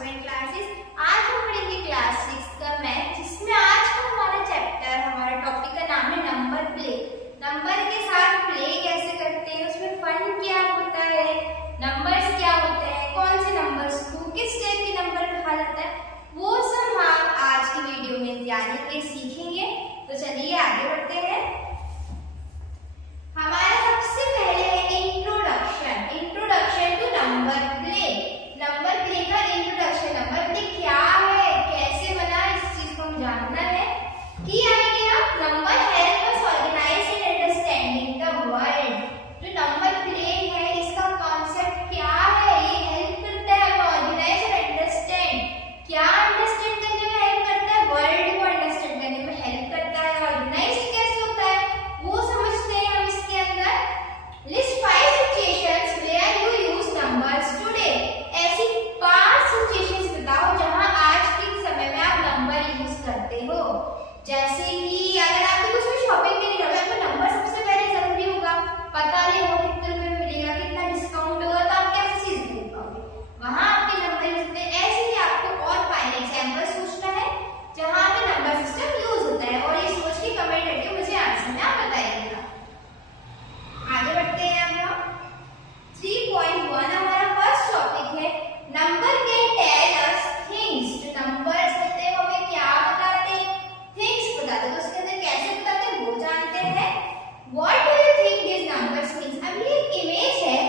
Student classes. आज हम पढ़ेंगे क्लास 6 का मैथ, जिसमें आज का हमारा चैप्टर, हमारा टॉपिक का नाम है नंबर प्ले। नंबर के साथ प्ले कैसे करते हैं, उसमें फन क्या होता है, नंबर्स क्या होते हैं, कौन से नंबर्स को किस टाइप के नंबर कहा जाता है, वो सब हम आज की वीडियो में जानेंगे, सीखेंगे। तो चलिए आगे बढ़ते हैं। हमारा सबसे पहले है introduction to number play. Number play का इंट्रोडक्शन, नंबर प्ले क्या है, कैसे बना, इस चीज को हम जानना है। कि number help us organize and understanding the world. जो नंबर प्ले है, इसका कॉन्सेप्ट क्या है, ये हेल्प करता है हमें ऑर्गेनाइज और अंडरस्टैंड। क्या अंडरस्टैंड करने में हेल्प करता है, वर्ल्ड को अंडरस्टैंड करने में हेल्प करता है। ऑर्गेनाइज कैसे होता है वो समझते हैं हम इसके अंदर। List 5 situations where you use numbers today. ऐसी 5 सिचुएशंस बताओ जहां आज के समय में आप नंबर यूज करते हो। जैसे कि अगर आपको कुछ भी शॉपिंग में नहीं जाना, आपको नंबर सबसे पहले जरूरी होगा। पता नहीं हो कितने रुपए में मिलेगा, कितना डिस्काउंट होगा, तो आप कैसे चीज खरीद पाओगे, वहां आपके नंबर यूज होते हैं। ऐसे ही आपको और 5 एग्जांपल सोचना है जहां पे नंबर सिस्टम यूज होता है, और ये सोच के कमेंट करके मुझे आंसर में आप बताइएगा। आगे बढ़ते हैं हम। 3.1 हमारा फर्स्ट टॉपिक है, number can tell us things. जो नंबर्स होते हैं वो हमें क्या बताते हैं, थिंग्स बताते हैं। तो उसके अंदर कैसे बताते हैं वो जानते हैं। What do you think this numbers means. अब ये एक इमेज है,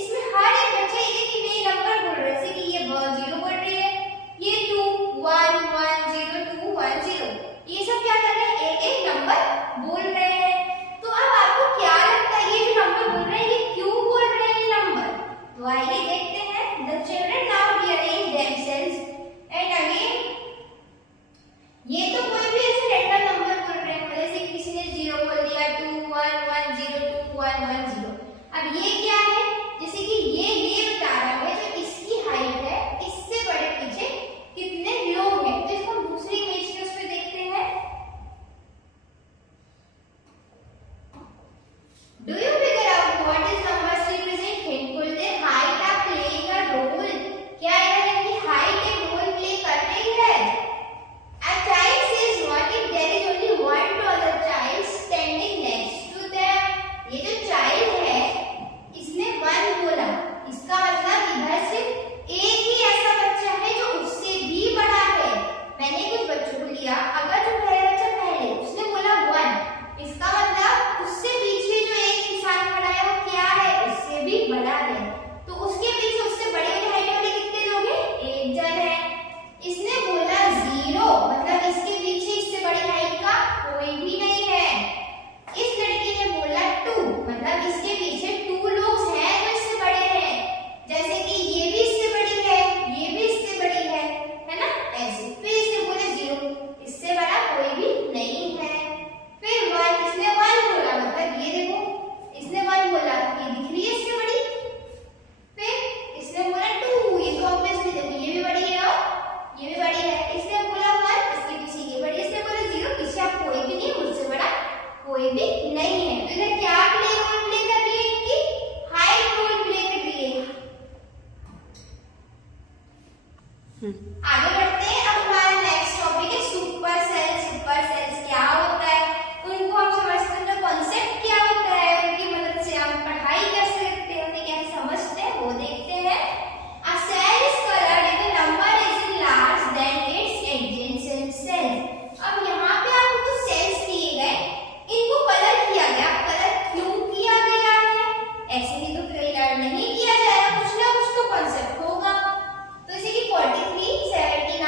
इसमें हर एक बच्चा एक एक नंबर बोल रहा है। जैसे कि ये 0 बोल रही है, ये 2 1 1 0 2 1 0, ये सब क्या कर रहे हैं, एक एक नंबर बोल रहे हैं। तो अब आपको क्या लगता है, ये जो नंबर बोल रहे हैं ये क्यों बोल रहे हैं ये नंबर। तो आइए देखते हैं। The children now rearrange themselves and again, ये तो कोई भी ऐसे रैंडम नंबर बोल रहे हैं, जैसे किसी ने 0 बोल दिया, 2 1 1 0 2 1 1 0। अब ये क्या है, जैसे कि ये बता रहा है जो इसकी हाइट है, इससे बड़े पीछे कितने लोग हैं। तो इसको हम दूसरी इमेज के उसमें देखते हैं। Do you figure out what these numbers represent? Hint, will their height are playing a role? क्या इनकी हाइट एक रोल प्ले कर रही है? A child says what if there is only one taller child standing next to them? ये जो child है, इसने 1 बोला, इसका मतलब इधर सिर्फ एक ही ऐसा बच्चा है जो उससे भी बड़ा है। मैंने कुछ बच्चों को लिया, अगर जो पहला बच्चा पहले उसने बोला 1, इसका मतलब उससे पीछे जो एक इंसान खड़ा है वो क्या है, उससे भी बड़ा है। तो उसके पीछे उससे बड़े हाइट वाले कितने लोग हैं, एक जन है। इसने बोला 0, मतलब इसके पीछे इससे बड़ी हाइट का कोई भी नहीं है। इस लड़की ने बोला 2, मतलब इसके पीछे 2 लोग हैं जो इससे बड़े हैं। जैसे कि ये भी इससे बड़ी है, ये भी इससे बड़ी है ना, ऐसे। फिर इसने बोला 0, इससे बड़ा कोई भी नहीं है। फिर 1, इसने 1 बोला, मतलब ये देखो इसने 1 बोला, ये दिख रही है इससे बड़ी। फिर इसने बोला 2, ये तो ऑब्वियसली देखो ये भी बड़ी है और ये भी बड़ी है। इसने बोला 1, इसके पीछे ये बड़ी। इसने बोला 0, पीछे आप कोई भी नहीं, मुझसे बड़ा कोई भी नहीं है। तो इन्हें क्या रोल प्ले कर रही है, इनकी हाइट रोल प्ले कर रही है। आगे बढ़ते हैं। अब हमारा नेक्स्ट टॉपिक है सुपर सेल्स। सुपर सेल्स क्या होता है, उनको हम समझते हैं, कॉन्सेप्ट क्या होता है, उनकी मदद से हम पढ़ाई कैसे करते हैं, उन्हें कैसे समझते हैं वो देखते हैं। A cell is colored if the number is larger than its adjacent cells। अब यहाँ पे आपको कुछ सेल्स दिए गए, इनको कलर किया गया। कलर क्यों किया गया है, ऐसे ही तो कलर नहीं किया जाएगा, कुछ ना कुछ तो कॉन्सेप्ट होगा। तो जैसे कि 43 70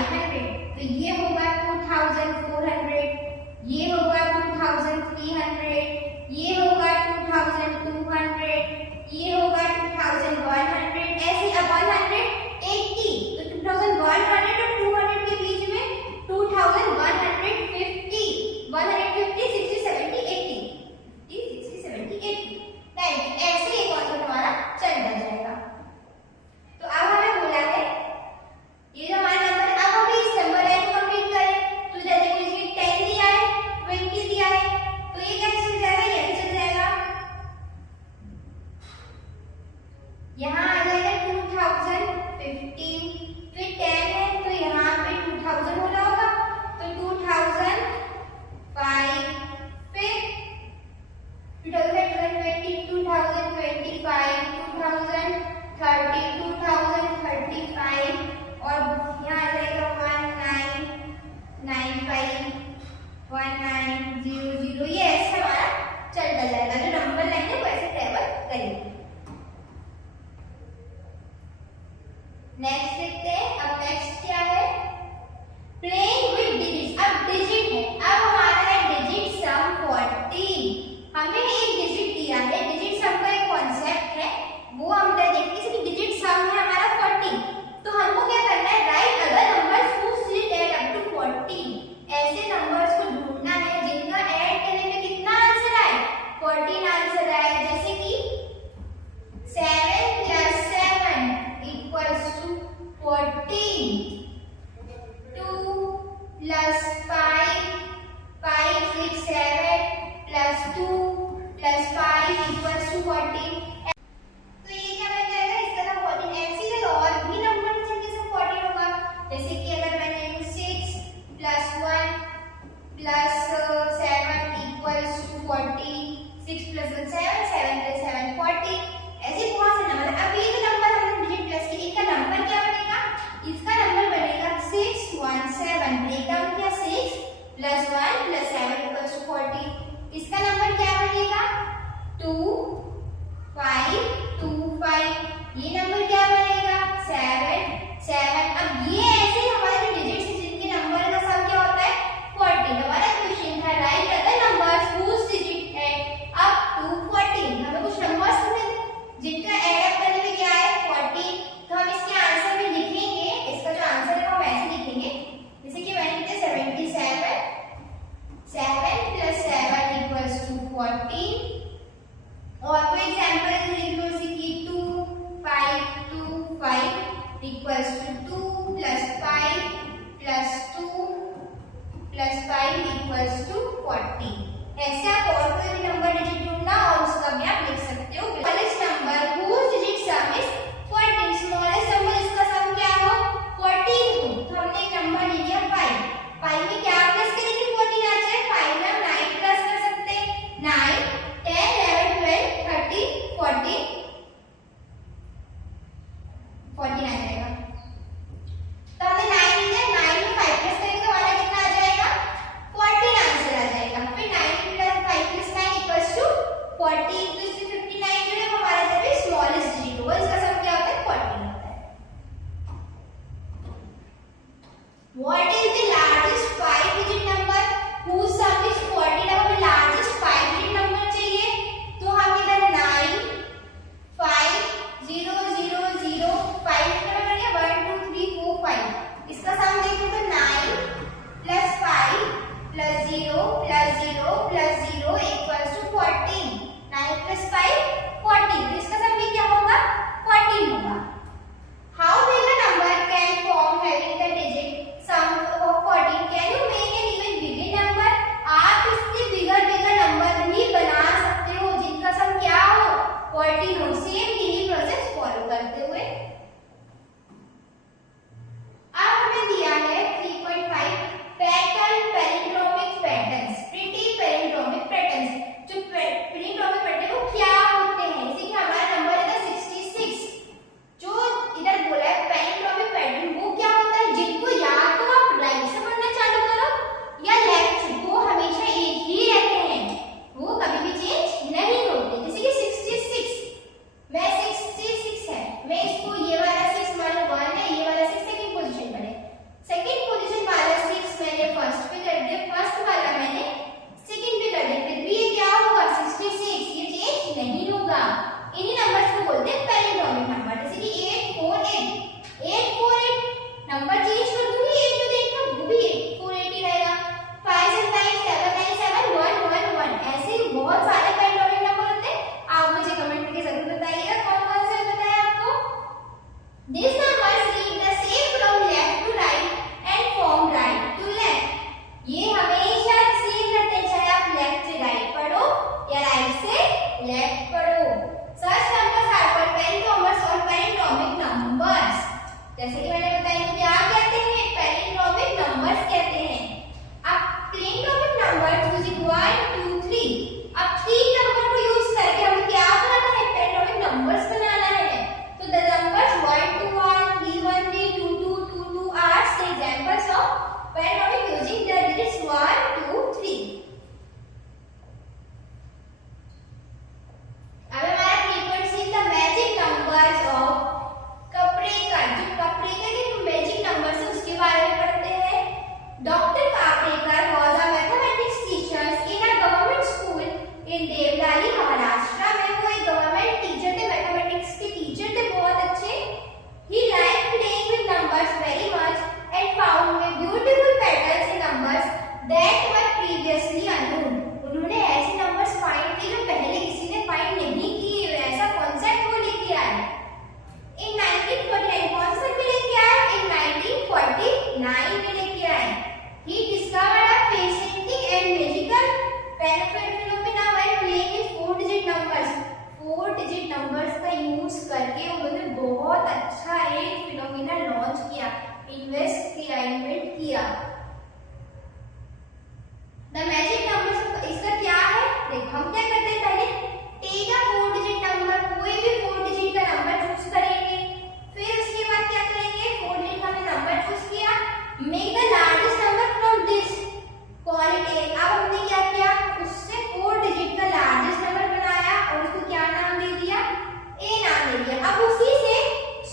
500, तो ये होगा 2400, ये होगा 2300, ये होगा 2200, ये होगा 2100, ऐसे अपन 180, तो 2100 और 200 के बीच में 2150, 150, 60, 70, 80, 60, 70, 80, 90, ऐसे ये कौन हमारा चलता जाएगा। तो अब हमें बोला है ये जो हमारा नंबर, अब हमें इस नंबर लाइन को कंप्लीट करें, तो जैसे मुझे 10 दिया है, 20 दिया है, तो ये कैसे चल जाएगा, ये चल जाएगा, यहाँ आ जाएगा 2015, फिर 10 है तो यहाँ पे 2000 हो रहा होगा, तो 2005, फिर 2020, 2025, 2030, 2035, और यहाँ आ जाएगा 1995, 1900, ये ऐसे हमारा चलता जाएगा, जो नंबर लाइन है वो ऐसे ट्रेवल करेगी। नेक्स्ट देखते हैं, अब नेक्स्ट क्या है, प्लेइंग विद डिजिट्स। अब डिजिट है, अब हमारा है डिजिट सम 14, हमें एक डिजिट दिया है, डिजिट सम का एक कॉन्सेप्ट है वो हम देखते हैं कि डिजिट सम है हमारा 14, तो हमको क्या करना है, राइट अगर numbers whose digit add up to 14, ऐसे नंबर्स को ढूंढना है जिनका ऐड करने पे कितना आंसर आए, 14 आंसर आए, जैसे कि 7 + 7 = 14, 2 + 5, 5, 6, 7 + 2 + 5 = 14, तो ये क्या बन जाएगा, इसका तो 14 ऐसे ही और भी नंबर जिनके साथ 14 होगा, जैसे कि अगर मैंने 6 + 1 + 7 = 40, 6 + 1 7, 7 + 7 40, ऐसे बहुत से नंबर। अब ये जो नंबर हमने डिजिट प्लस किए, इसका नंबर क्या बनेगा, इसका नंबर बनेगा 617, ब्रेकडाउन किया 6 + 1 + 7 = 40, इसका नंबर क्या बनेगा 2525, ये नंबर क्या बनेगा 7 7। अब ये ऐसे हमारे जो डिजिट्स हैं जिनके नंबर का सम क्या होता है 40, हमारा क्वेश्चन था right other numbers whose digit add up to 14, हमें कुछ नंबर्स मिले जिनका ऐड अप करने में क्या है 40, तो हम इसके आंसर में लिखेंगे, इसका जो आंसर है वो हम ऐसे लिखेंगे, जैसे कि मैंने लिखा 77, 7 + 7 = 14, और कोई एग्जांपल लिख लो जैसे कि 2 5 2 5 = 2 + 5 + 2 + 5 = 40, ऐसे आप और कोई भी नंबर डिजिट ढूंढना और उसका भी आप लिख सकते हो। Smallest number whose digit sum is 14, smallest number इसका सम क्या हो 14 हो, तो हमने एक नंबर ले लिया 5, 5 में क्या प्लस करेंगे 14 आ जाए, 5 में हम 9 प्लस कर सकते हैं, 9 10 11 12 13 14 14 आ जाएगा, तो हमने 9 लिया, 9 में 5 प्लस करेंगे तो हमारा कितना आ जाएगा 14 आंसर आ जाएगा, फिर 9 + 5 + 9 = 40, तो इसमें 59 जो है हमारा जब स्मॉलेस्ट डिजिट होगा, इसका सम क्या होता है 14 होता है। What is the largest 5 digit number whose sum is 14? अब हमें लार्जेस्ट 5 digit नंबर चाहिए, तो हम इधर 9 5 0 0 0 5 नंबर बन गया 1 2 3 4 5, इसका सम देखो तो 9 + 5 + 0 + 0 + 0 = 14, 9 + 5 14, तो इसका सम भी क्या होगा 14 होगा। How big a number can form having the digit sum and found with beautiful patterns in numbers that were previously unknown. उन्होंने ऐसे नंबर्स फाइंड किए जो पहले किसी ने फाइंड नहीं किए, ऐसा कॉन्सेप्ट वो लेके आए। In 1949 कौन सा में लेके आए? In 1949 में लेके आए। He discovered a fascinating and magical phenomena while playing with 4-digit numbers. 4-digit numbers का यूज करके उन्होंने बहुत अच्छा एक फिनोमिना लॉन्च किया, इन्वेंट किया। द मैजिक नंबर्स, इसका क्या है? देखो हम क्या करते हैं, पहले टेक अ 4-digit नंबर, कोई भी 4-digit का नंबर चूज करेंगे, फिर उसके बाद क्या करेंगे, 4-digit का नंबर चूज किया, make the largest number from this, call it A. अब हमने क्या किया, उससे 4-digit का लार्जेस्ट नंबर बनाया और उसको क्या नाम दे दिया, ए नाम दे दिया। अब उसी से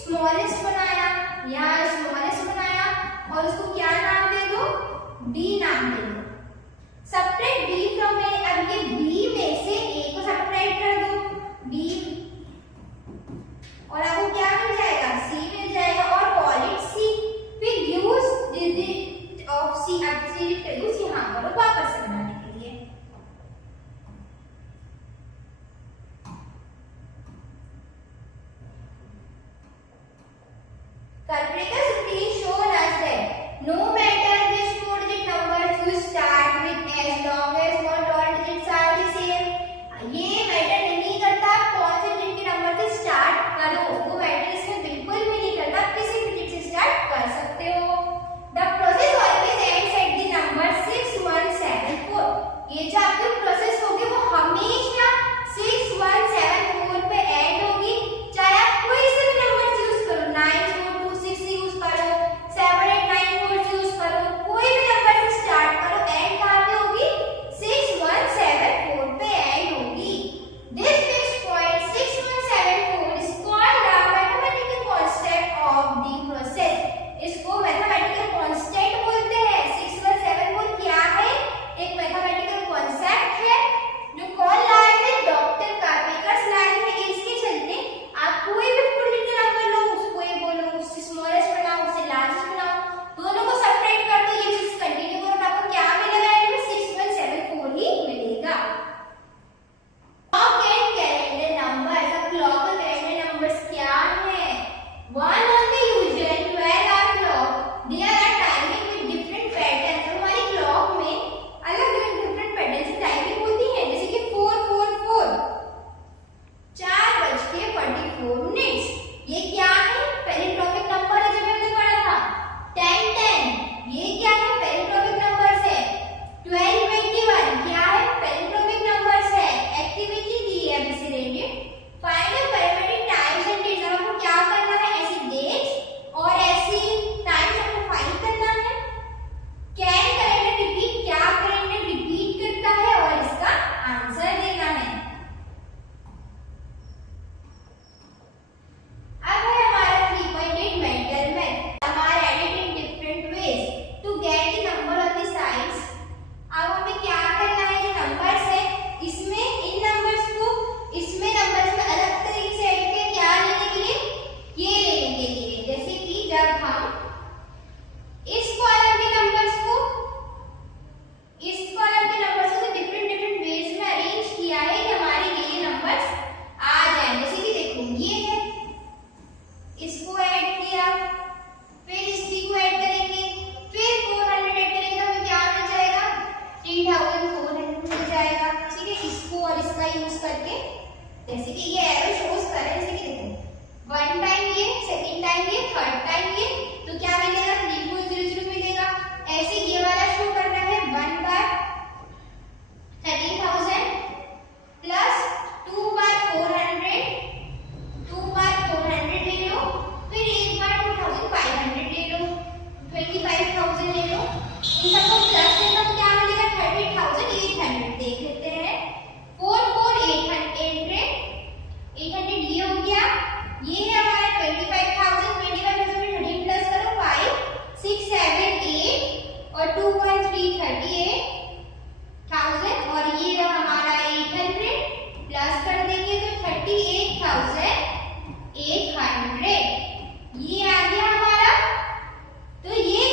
स्मॉलेस्ट बनाया, यहाँ स्मॉलेस्ट बनाया और उसको क्या नाम दे दो, बी नाम दे दो। सबट्रैक्ट बी फ्रॉम ए, अब ये बी में से ए को सबट्रैक्ट कर दो, बी, और आपको क्या मिल जाएगा, सी मिल जाएगा, और कॉल इट सी। फिर यूज डिजिट ऑफ सी, अब सी यूज यहाँ करो वापस से बनाने के लिए। Calculators routine shown us that no matter which 4-digit numbers you start with, as long as not all digits are the same, ये मैटर नहीं करता कौन से डिजिट के नंबर से स्टार्ट करो, वो मैटर इसमें बिल्कुल भी नहीं करता, किसी भी डिजिट से स्टार्ट कर सकते हो। The process always ends at the number 6174. ये जो आपकी प्रोसेस होगी वो हमेशा 6174 पे एंड होगी, चाहे आप कोई से भी नंबर यूज करो, 9426 यूज करो, 7894 यूज करो, कोई भी नंबर से स्टार्ट करो, एंड कहाँ पे होगी, 6174 पे एंड होगी। This fixed point 6174 is called the mathematical constant of the process. इसको मैथमेटिकल कांस्टेंट बोलते हैं। 6174 क्या है? एक मैथमेटिकल कॉन्सेप्ट है जो कौन लाए थे, डॉक्टर कार्पेकर्स लाए थे। इसके चलते आप कोई भी डिजिट नंबर लो, उसको ये बोलो, उससे स्मॉलेस्ट बनाओ, उससे लार्जेस्ट बनाओ, दोनों को सबट्रैक्ट कर दो, ये चीज कंटिन्यू करो, आपको क्या मिलेगा, इसमें 6174 ही मिलेगा। Clock and calendar number, the clock और कैलेंडर नंबर्स क्या है? One on the usual 12 hour clock, there are timing with different patterns. हमारी क्लॉक में अलग-अलग डिफरेंट पैटर्न से टाइमिंग होती है, जैसे कि 444, 4:44। ये क्या है? पेरिट्रोमिक नंबर है, जब हमने पढ़ा था। 10:10, ये क्या है? पेरिट्रोमिक नंबर्स है। 12:21 क्या है? पेरिट्रोमिक नंबर्स है। एक्टिविटी दी है अभी से रिलेटेड। Find the parametric times and dates, आपको क्या करना है, ऐसी डेट्स और ऐसी टाइम्स आपको फाइंड करना है। कैन कैलेंडर रिपीट, क्या कैलेंडर रिपीट करता है, और इसका आंसर देना है। अब है हमारा 3.8 मेंटल मैथ, हमारे add it in different ways to get the number of the sides. अब हमें क्या करना है, जो नंबर्स है इसमें, इन नंबर्स को इसमें नंबर्स में अलग तरीके से ऐड करके क्या लेने के लिए, ये लेने के लिए। जैसे कि जब हम इस कॉलम के नंबर्स को डिफरेंट वेज में अरेंज किया है कि हमारे ये नंबर्स आ जाए। जैसे कि देखो ये है, इसको ऐड किया, फिर इसी को ऐड करेंगे, फिर 400 ऐड करेंगे, हमें क्या मिल जाएगा, 3400 मिल जाएगा। ठीक है, इसको और इसका यूज करके, जैसे कि ये एरो शोज कर रहे हैं, जैसे कि देखो 1 टाइम ये, सेकंड टाइम ये, थर्ड टाइम ये, तो क्या मिलेगा, 3400 मिलेगा। ऐसे ये वाला शो करना है 1 बार 13,000 प्लस 2 बार 400, 2 बार 400 ले लो, फिर एक बार 2500 ले लो, 25,000 ले लो, इन सबको प्लस करना तो क्या मिलेगा, 30,800। देख लेते हैं, 4 4 800 ये हो गया, ये है हमारा 25,000, 25,000 में 13 प्लस करो, 5 6 7 8 और 2 1 3 38,000, और ये रहा हमारा 800 प्लस कर देंगे तो 38,800, ये आ गया हमारा। तो ये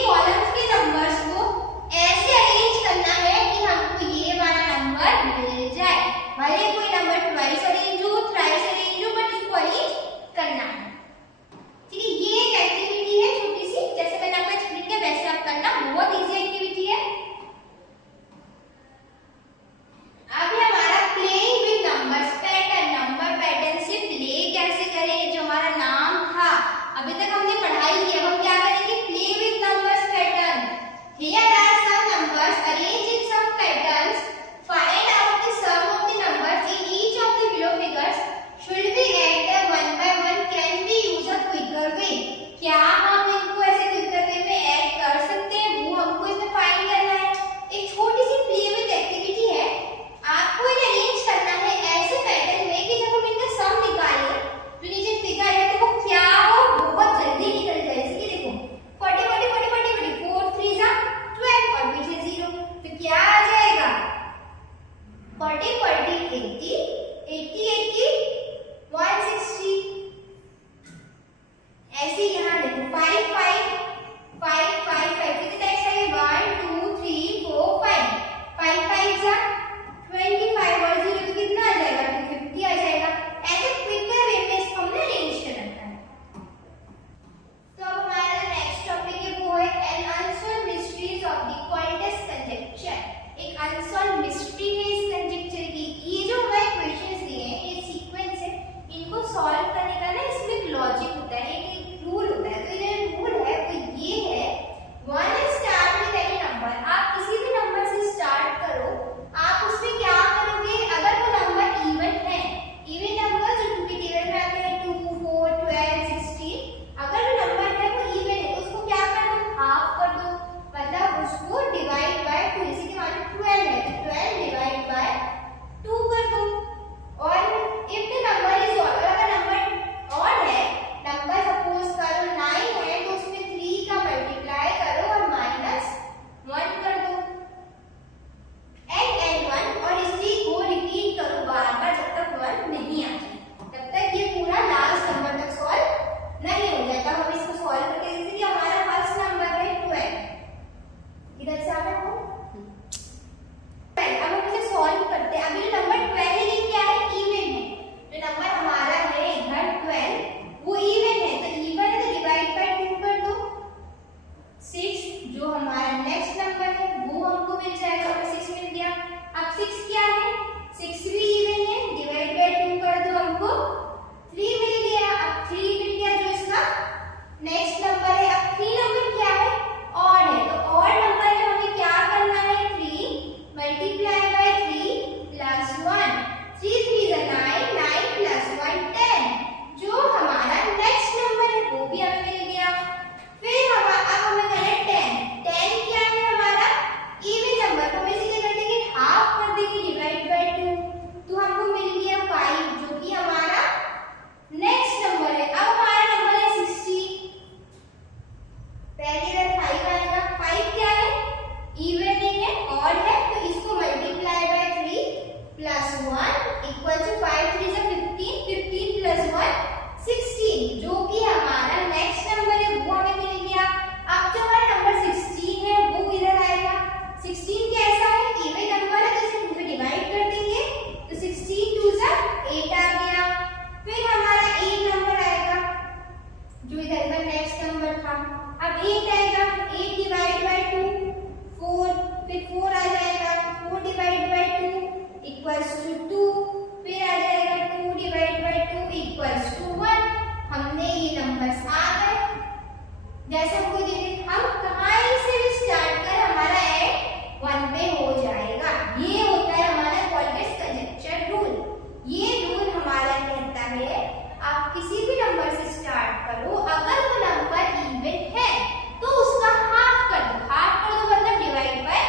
जो हमारा नेक्स्ट नंबर है वो हमको मिल जाएगा, हमें 6 मिल गया। अब 6 क्या है, 6 भी इवन है, डिवाइड बाय 2 कर दो, हमको 3 मिल गया। अब 3 मिल गया जो इसका नेक्स्ट नंबर है। अब 3 नंबर क्या है, ऑड है, तो ऑड नंबर में हमें क्या करना है, 3 multiply by 3 plus 1, 3 3 is 9, 9 plus 1 10, जो हमारा नेक्स्ट नंबर है वो भी हमें मिल गया। फिर अब हमें करना है 10, 10 क्या है हमारा इवन नंबर, तो हम इसे कर देंगे हाफ कर देंगे, डिवाइड बाय 2, तो हमको मिल गया 5 जो कि हमारा नेक्स्ट नंबर है। अब हमारा नंबर है 60, पहले इधर 5 आएगा, 5 क्या है इवन नहीं है, ऑड है, तो इसको multiply by 3 plus 1 equal to 5 3 is 15, 15 plus 1 16, जो कि हमारा नेक्स्ट नंबर है वो हमें मिल गया। अब जो हमारा नंबर 16 है वो इधर आएगा, 16 कैसा है इवन नंबर है, तो इसे 2 से डिवाइड कर देंगे, तो 16 2 is 8 आ गया। फिर हमारा 8 नंबर आएगा जो इधर का नेक्स्ट नंबर था। अब 8 आएगा, 8 डिवाइड बाय 2 4, फिर 4 आ जाएगा, 4 डिवाइड बाय 2 इक्वल्स टू 2, फिर आ जाएगा 2 डिवाइड बाय 2 इक्वल्स टू 1। हमने ये नंबर्स आ गए जैसे हमको दिए, हम कहीं से भी स्टार्ट कर हमारा एंड 1 पे हो जाएगा। ये होता है हमारा क्वाड्रेटिक कंजक्शन रूल। ये रूल हमारा कहता है आप किसी भी नंबर से स्टार्ट करो, अगर वो नंबर इवन है तो उसका हाफ कर दो, हाफ कर दो मतलब डिवाइड बाय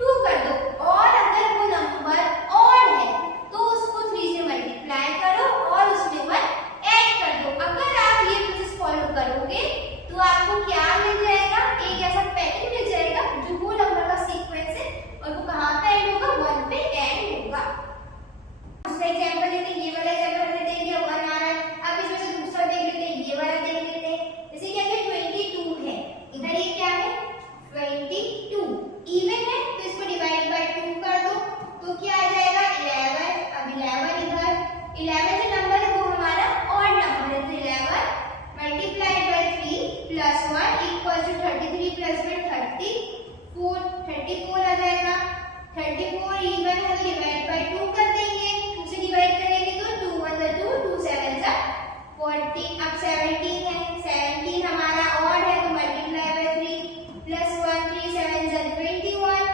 2 कर दो, और अगर वो नंबर ऑड है तो उसको 3 से मल्टीप्लाई करो और उसमें 1 ऐड कर दो। अगर आप ये प्रोसेस फॉलो करोगे तो आपको क्या मिल जाएगा, एक ऐसा पैटर्न मिल जाएगा जो वो नंबर का सीक्वेंस है और वो कहाँ पे ऐड होगा, 1 पे ऐड होगा। दूसरा एग्जांपल लेते हैं, ये वाला एग्जांपल हमने देख लिया 1 आ रहा है। अब इसमें से दूसरा देख लेते हैं, ये वाला देख लेते हैं। जैसे कि अगर 22 है, इधर ये क्या है 22 इवन है, तो इसको डिवाइड बाय 2 कर दो, तो क्या आ जाएगा 11। अब 11 इधर 11 जो नंबर है वो हमारा ऑड नंबर है, तो 11 multiplied by 3 plus 1 equal to 33 plus 1 34, 34 आ जाएगा। 34 इवन है तो डिवाइड बाय 2 कर देंगे, 2 से डिवाइड करेंगे तो 2 1 is 2, 2 7 is 14। अब 17 है, 17 हमारा ऑड है तो multiply by 3 plus 1 3 7 is 21,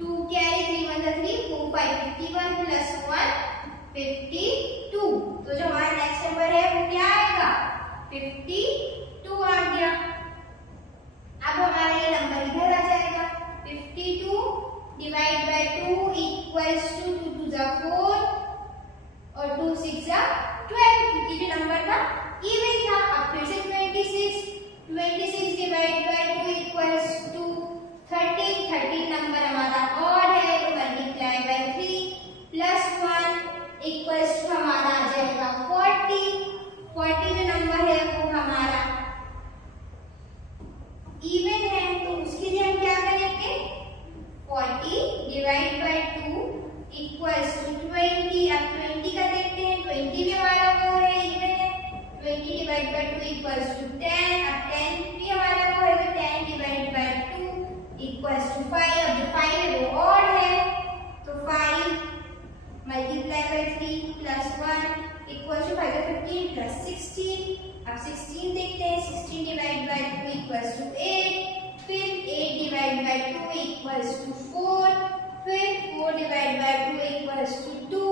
2 carry 3 1 is 3 4 5 51 plus 1 52, तो जो हमारा नेक्स्ट नंबर है वो क्या आएगा 52 आ गया। अब हमारा ये नंबर इधर आ जाएगा, 52 divide by 2 equals to 2 2 is 4 और 2 6 is 12, क्योंकि जो नंबर था इवन था। अब फिर से 26 divide by 2 equals to 13, 13 number हमारा ऑड है तो multiply by 3 plus 1 equals to हमारा आ जाएगा 40, 40 जो नंबर है वो हमारा इवन है, तो उसके लिए हम क्या करेंगे 40 डिवाइड बाय 2 इक्वल्स टू 20। अब 20 का देखते हैं, 20 भी हमारा वो है इवन है, 20 डिवाइड बाय 2 इक्वल्स टू 10। अब 10 भी हमारा वो है तो 10 डिवाइड बाय 2 इक्वल्स टू 5। अब जो 5 है वो ऑड है तो 5 multiply by 3 plus 1 equals to 5 15 plus 16। अब 16 देखते हैं, 16 डिवाइड बाय 2 इक्वल्स टू 8, फिर 8 डिवाइड बाय 2 इक्वल्स टू 4, फिर 4 डिवाइड बाय 2 इक्वल्स टू 2,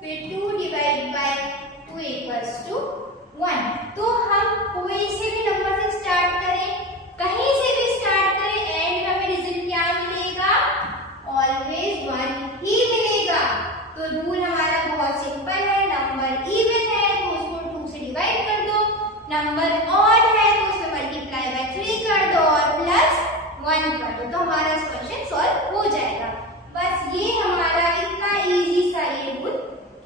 फिर 2 डिवाइड बाय 2 इक्वल्स टू 1। तो हम कोई से भी नंबर से स्टार्ट करें, कहीं से भी स्टार्ट करें, एंड हमें रिजल्ट क्या मिलेगा, ऑलवेज 1 ही मिलेगा। तो रूल हमारा बहुत सिंपल है, नंबर इवन है तो उसको 2 से डिवाइड कर दो, नंबर ऑड है तो उसमें मल्टीप्लाई बाय 3 कर दो और प्लस 1 कर दो, तो हमारा क्वेश्चन सॉल्व हो जाएगा। बस ये हमारा इतना इजी सा ये रूल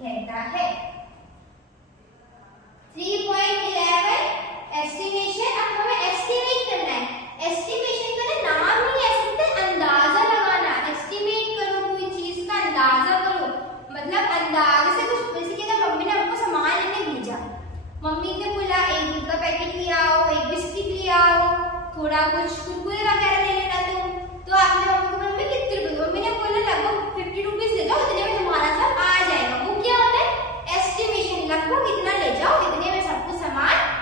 कहता है। 3.11 एस्टिमेशन। अब हमें एस्टिमेट करना है, एस्टिमेशन का नाम ही ऐसा होता है अंदाजा लगाना। एस्टिमेट करो कोई चीज का, अंदाजा करो, मतलब अंदाजे से कुछ। जैसे कि मम्मी ने हमको सामान लेने भेजा, मम्मी ने बोला एक दूध का पैकेट ले आओ, एक बिस्किट ले आओ, थोड़ा कुछ कुरकुरे वगैरह ले लेना तुम। तो आपने मम्मी को, मम्मी कितने रुपए? मम्मी ने बोला लगभग 50 रुपीज ले जाओ, इतने में तुम्हारा सब आ जाएगा। वो क्या होता है? एस्टिमेशन, लगभग इतना ले जाओ, इतने में सब कुछ सामान